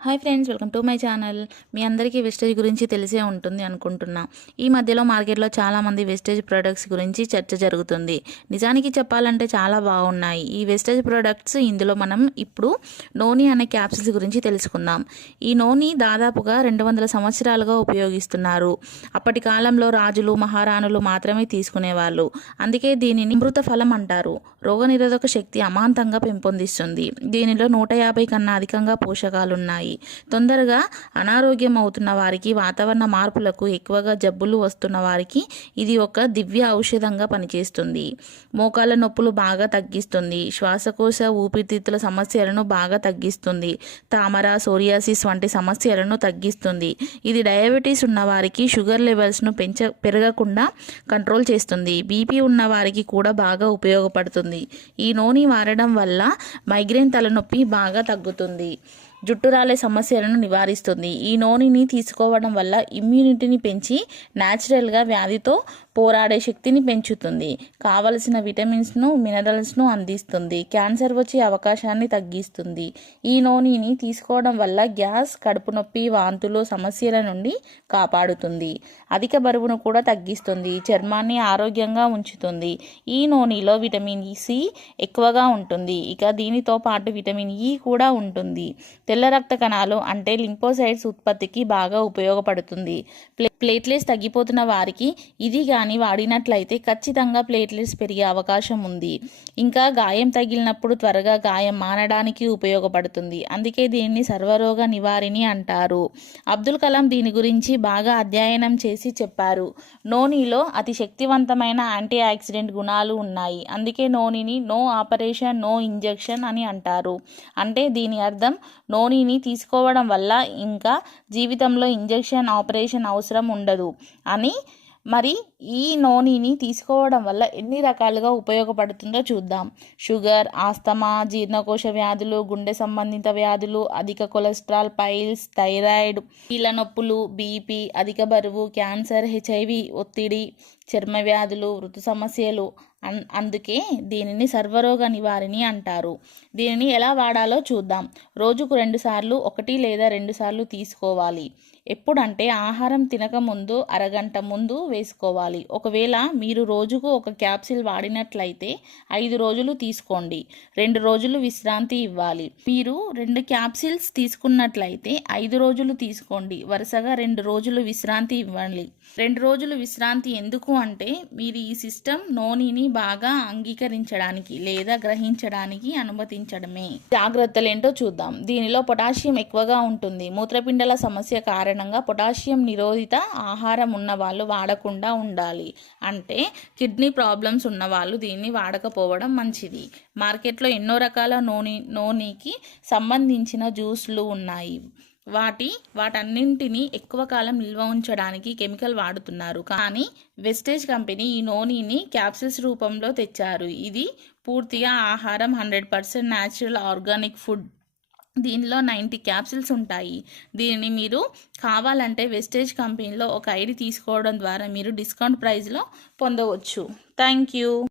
Hi friends, welcome to my channel. మీ అందరికీ wastage గురించి తెలిసే ఉంటుంది అనుకుంటున్నా. ఈ మధ్యలో మార్కెట్లో చాలామంది వెస్టేజ్ ప్రొడక్ట్స్ గురించి చర్చ జరుగుతుంది. నిజానికి చెప్పాలంటే చాలా బాగున్నాయి ఈ వెస్టేజ్ ప్రొడక్ట్స్. ఇందులో మనం ఇప్పుడు నోని అనే క్యాప్సిల్స్ గురించి తెలుసుకుందాం. ఈ నోని దాదాపుగా 200 సంవత్సరాలుగా ఉపయోగిస్తున్నారు. అప్పటి కాలంలో రాజులు మహారాణులు మాత్రమే తీసుకునేవాళ్ళు. అందుకే దీనిని అమృత ఫలం అంటారు. రోగనిరోధక శక్తి అమాంతంగా పెంపొందిస్తుంది. దీనిలో 150 కన్నా అధికంగా పోషకాలున్నాయి. తొందరగా అనారోగ్యం అవుతున్న వారికి, వాతావరణ మార్పులకు ఎక్కువగా జబ్బులు వస్తున్న వారికి ఇది ఒక దివ్య ఔషధంగా పనిచేస్తుంది. మోకాళ్ళ నొప్పులు బాగా తగ్గిస్తుంది. శ్వాసకోశ ఊపిరితిత్తుల సమస్యలను బాగా తగ్గిస్తుంది. తామర, సోరియాసిస్ వంటి సమస్యలను తగ్గిస్తుంది. ఇది డయాబెటీస్ ఉన్న వారికి షుగర్ లెవెల్స్ను పెరగకుండా కంట్రోల్ చేస్తుంది. బీపీ ఉన్న వారికి కూడా బాగా ఉపయోగపడుతుంది. ఈ నూనె వాడడం వల్ల మైగ్రేన్ తలనొప్పి బాగా తగ్గుతుంది. జుట్టు రాలే సమస్యలను నివారిస్తుంది. ఈ నూనెని తీసుకోవడం వల్ల ఇమ్యూనిటీని పెంచి న్యాచురల్గా వ్యాధితో పోరాడే శక్తిని పెంచుతుంది. కావలసిన విటమిన్స్ను, మినరల్స్ను అందిస్తుంది. క్యాన్సర్ వచ్చే అవకాశాన్ని తగ్గిస్తుంది. ఈ నూనెని తీసుకోవడం వల్ల గ్యాస్, కడుపు నొప్పి, వాంతులు సమస్యల నుండి కాపాడుతుంది. అధిక బరువును కూడా తగ్గిస్తుంది. చర్మాన్ని ఆరోగ్యంగా ఉంచుతుంది. ఈ నూనెలో విటమిన్ సి ఎక్కువగా ఉంటుంది. ఇక దీనితో పాటు విటమిన్ ఈ కూడా ఉంటుంది. తెల్ల రక్త కణాలు అంటే లింఫోసైట్స్ ఉత్పత్తికి బాగా ఉపయోగపడుతుంది. ప్లేట్లెట్స్ తగ్గిపోతున్న వారికి ఇది కానీ వాడినట్లయితే ఖచ్చితంగా ప్లేట్లెట్స్ పెరిగే అవకాశం ఉంది. ఇంకా గాయం తగిలినప్పుడు త్వరగా గాయం మానడానికి ఉపయోగపడుతుంది. అందుకే దీనిని సర్వరోగ నివారిణి అంటారు. అబ్దుల్ కలాం దీని గురించి బాగా అధ్యయనం చేసి చెప్పారు. నూనెలో అతి శక్తివంతమైన యాంటీ ఆక్సిడెంట్ గుణాలు ఉన్నాయి. అందుకే నూనెని నో ఆపరేషన్ నో ఇంజెక్షన్ అని అంటారు. అంటే దీని అర్థం నూనెని తీసుకోవడం వల్ల ఇంకా జీవితంలో ఇంజెక్షన్, ఆపరేషన్ అవసరం ఉండదు అని. మరి ఈ నూనెని తీసుకోవడం వల్ల ఎన్ని రకాలుగా ఉపయోగపడుతుందో చూద్దాం. షుగర్, ఆస్తమా, జీర్ణకోశ వ్యాధులు, గుండె సంబంధిత వ్యాధులు, అధిక కొలెస్ట్రాల్, పైల్స్, థైరాయిడ్, కీళ్ళ నొప్పులు, బీపీ, అధిక బరువు, క్యాన్సర్, హెచ్ఐవి, ఒత్తిడి, చర్మ వ్యాధులు, ఋతు సమస్యలు. అందుకే దీనిని సర్వరోగ నివారిణి అంటారు. దీనిని ఎలా వాడాలో చూద్దాం. రోజుకు 2 సార్లు, 1 లేదా 2 సార్లు తీసుకోవాలి. ఎప్పుడంటే ఆహారం తినక ముందు అరగంట ముందు వేసుకోవాలి. ఒకవేళ మీరు రోజుకు 1 క్యాప్సిల్ వాడినట్లయితే 5 రోజులు తీసుకోండి. 2 రోజులు విశ్రాంతి ఇవ్వాలి. మీరు 2 క్యాప్సిల్స్ తీసుకున్నట్లయితే 5 రోజులు తీసుకోండి. వరుసగా 2 రోజులు విశ్రాంతి ఇవ్వాలి. 2 రోజులు విశ్రాంతి ఎందుకు అంటే మీరు ఈ సిస్టమ్ నూనెని బాగా అంగీకరించడానికి లేదా గ్రహించడానికి అనుమతించడమే. జాగ్రత్తలు ఏంటో చూద్దాం. దీనిలో పొటాషియం ఎక్కువగా ఉంటుంది. మూత్రపిండాల సమస్య కారణంగా పొటాషియం నిరోధిత ఆహారం ఉన్న వాళ్ళు వాడకుండా ఉండాలి. అంటే కిడ్నీ ప్రాబ్లమ్స్ ఉన్న వాళ్ళు దీన్ని వాడకపోవడం మంచిది. మార్కెట్లో ఎన్నో రకాల నూనెకి సంబంధించిన జ్యూస్లు ఉన్నాయి. వాటన్నింటినీ ఎక్కువ కాలం నిల్వ ఉంచడానికి కెమికల్ వాడుతున్నారు. కానీ వెస్టేజ్ కంపెనీ ఈ నూనెని క్యాప్సిల్స్ రూపంలో తెచ్చారు. ఇది పూర్తిగా ఆహారం, 100% న్యాచురల్ ఆర్గానిక్ ఫుడ్. దీనిలో 90 క్యాప్సిల్స్ ఉంటాయి. దీనిని మీరు కావాలంటే వెస్టేజ్ కంపెనీలో ఒక ఐడి తీసుకోవడం ద్వారా మీరు డిస్కౌంట్ ప్రైస్లో పొందవచ్చు. Thank you.